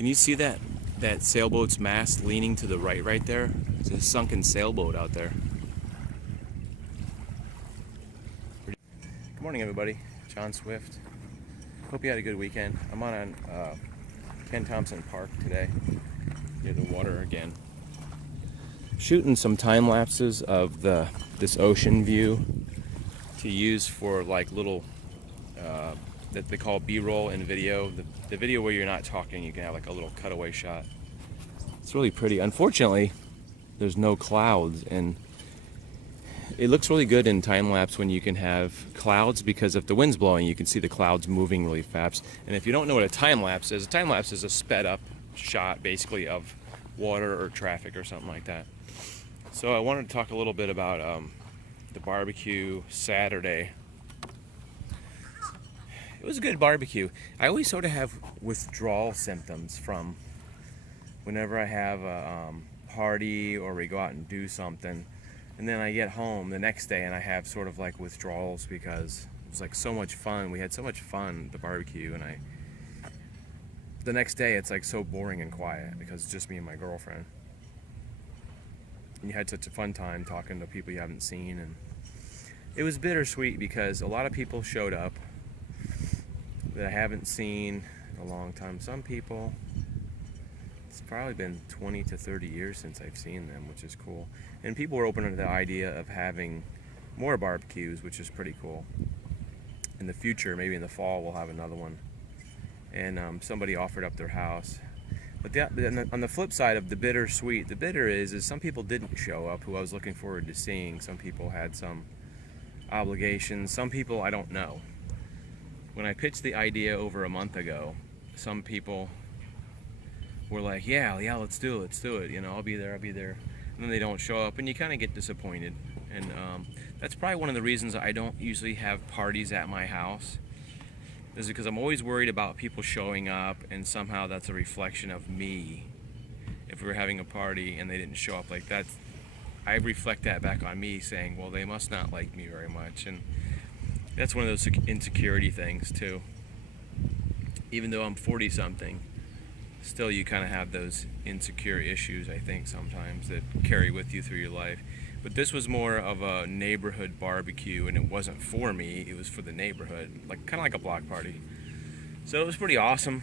Can you see that sailboat's mast leaning to the right there? It's a sunken sailboat out there. Good morning, everybody. John Swift. Hope you had a good weekend. I'm on Ken Thompson Park today, near the water again. Shooting some time lapses of this ocean view to use for like little that they call B-roll in video. The video where you're not talking, you can have like a little cutaway shot. It's really pretty. Unfortunately, there's no clouds, and it looks really good in time lapse when you can have clouds, because if the wind's blowing, you can see the clouds moving really fast. And if you don't know what a time lapse is a sped up shot basically of water or traffic or something like that. So I wanted to talk a little bit about the barbecue Saturday. It was a good barbecue. I always sort of have withdrawal symptoms from whenever I have a party or we go out and do something, and then I get home the next day and I have sort of like withdrawals because it was like so much fun. We had so much fun at the barbecue, and the next day it's like so boring and quiet because it's just me and my girlfriend. And you had such a fun time talking to people you haven't seen, and it was bittersweet because a lot of people showed up that I haven't seen in a long time. Some people, it's probably been 20 to 30 years since I've seen them, which is cool. And people were open to the idea of having more barbecues, which is pretty cool. In the future, maybe in the fall, we'll have another one. And somebody offered up their house. But on the flip side of the bittersweet, the bitter is some people didn't show up who I was looking forward to seeing. Some people had some obligations. Some people I don't know. When I pitched the idea over a month ago, some people were like, yeah, let's do it, you know, I'll be there. And then they don't show up, and you kind of get disappointed. And that's probably one of the reasons I don't usually have parties at my house, is because I'm always worried about people showing up, and somehow that's a reflection of me. If we were having a party and they didn't show up, like that, I reflect that back on me, saying, well, they must not like me very much. And that's one of those insecurity things too. Even though I'm 40 something, still you kind of have those insecure issues, I think, sometimes that carry with you through your life. But this was more of a neighborhood barbecue, and it wasn't for me, it was for the neighborhood, like kind of like a block party. So it was pretty awesome.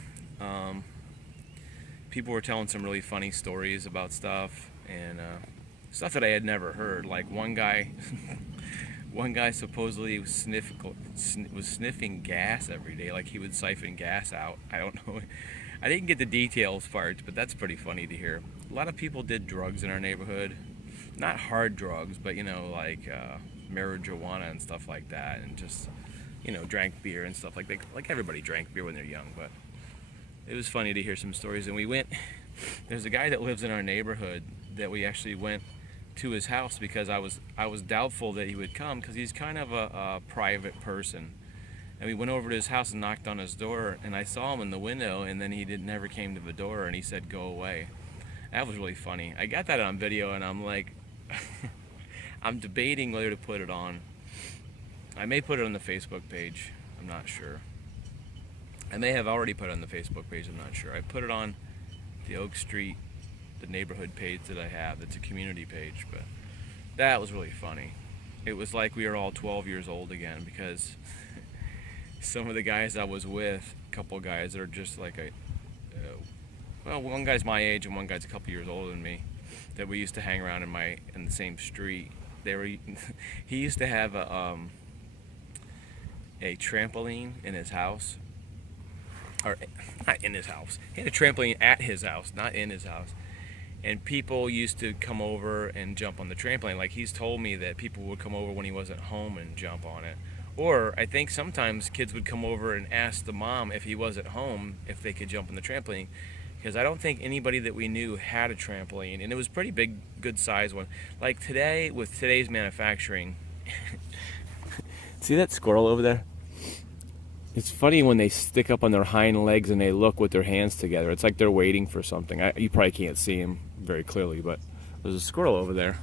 People were telling some really funny stories about stuff, and stuff that I had never heard. Like one guy supposedly was sniffing gas every day, like he would siphon gas out. I don't know. I didn't get the details part, but that's pretty funny to hear. A lot of people did drugs in our neighborhood. Not hard drugs, but, you know, like marijuana and stuff like that, and just, you know, drank beer and stuff like that. Like everybody drank beer when they're young, but it was funny to hear some stories. And there's a guy that lives in our neighborhood that we actually went to his house because I was doubtful that he would come, because he's kind of a private person. And we went over to his house and knocked on his door, and I saw him in the window, and then he never came to the door, and he said, go away. That was really funny. I got that on video, and I'm like, I'm debating whether to put it on. I may put it on the Facebook page. I'm not sure. I may have already put it on the Facebook page. I'm not sure. I put it on the Oak Street, the neighborhood page that I have. It's a community page, but that was really funny. It was like we were all 12 years old again, because some of the guys I was with, a couple guys that are just like well, one guy's my age and one guy's a couple years older than me, that we used to hang around in the same street. He used to have a trampoline in his house, or not in his house. He had a trampoline at his house, not in his house. And people used to come over and jump on the trampoline. Like, he's told me that people would come over when he wasn't home and jump on it. Or I think sometimes kids would come over and ask the mom if he wasn't home if they could jump on the trampoline, because I don't think anybody that we knew had a trampoline, and it was pretty big, good size one. Like today, with today's manufacturing, see that squirrel over there? It's funny when they stick up on their hind legs and they look with their hands together. It's like they're waiting for something. You probably can't see him very clearly, but there's a squirrel over there.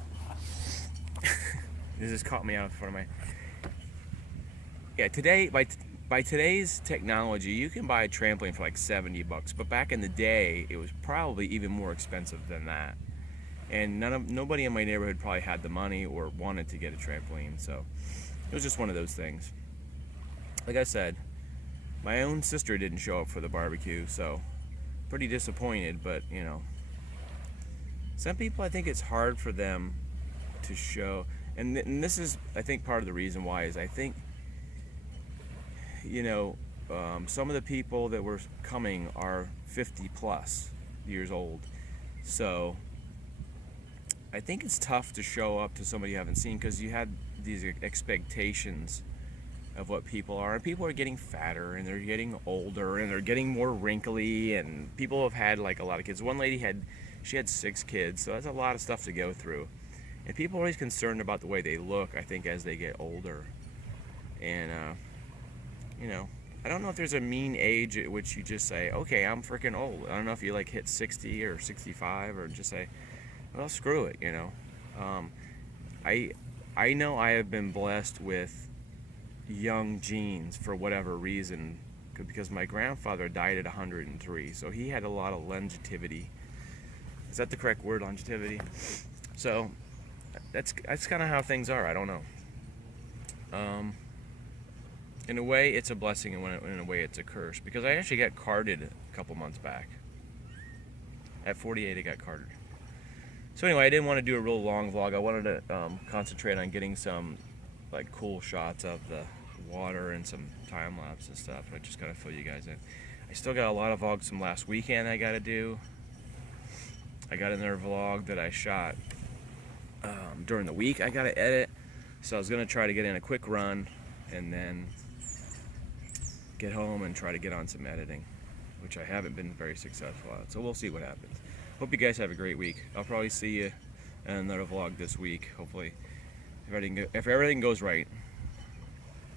This just caught me out in front of my... Yeah, today, by today's technology, you can buy a trampoline for like $70, but back in the day, it was probably even more expensive than that. And nobody in my neighborhood probably had the money or wanted to get a trampoline, so it was just one of those things. Like I said, my own sister didn't show up for the barbecue, so pretty disappointed, but you know, some people, I think it's hard for them to show, and this is, I think, part of the reason why is I think, you know, some of the people that were coming are 50 plus years old, so I think it's tough to show up to somebody you haven't seen because you had these expectations of what people are, and people are getting fatter and they're getting older and they're getting more wrinkly, and people have had like a lot of kids. One lady had 6 kids, so that's a lot of stuff to go through, and people are always concerned about the way they look, I think, as they get older. And you know, I don't know if there's a mean age at which you just say, okay, I'm freaking old. I don't know if you like hit 60 or 65 or just say, well, screw it, you know. I know I have been blessed with young genes for whatever reason, because my grandfather died at 103, so he had a lot of longevity. Is that the correct word, longevity? So that's kind of how things are. I don't know. In a way, it's a blessing, and in a way, it's a curse, because I actually got carded a couple months back. At 48, I got carded. So anyway, I didn't want to do a real long vlog. I wanted to concentrate on getting some like cool shots of the water and some time lapse and stuff. I just gotta fill you guys in. I still got a lot of vlogs from last weekend I gotta do. I got another vlog that I shot during the week I gotta edit. So I was gonna try to get in a quick run and then get home and try to get on some editing, which I haven't been very successful at. So we'll see what happens. Hope you guys have a great week. I'll probably see you in another vlog this week, hopefully, if everything goes right.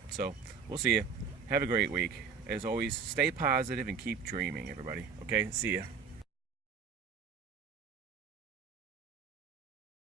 So we'll see you. Have a great week. As always, stay positive and keep dreaming, everybody. Okay, see ya.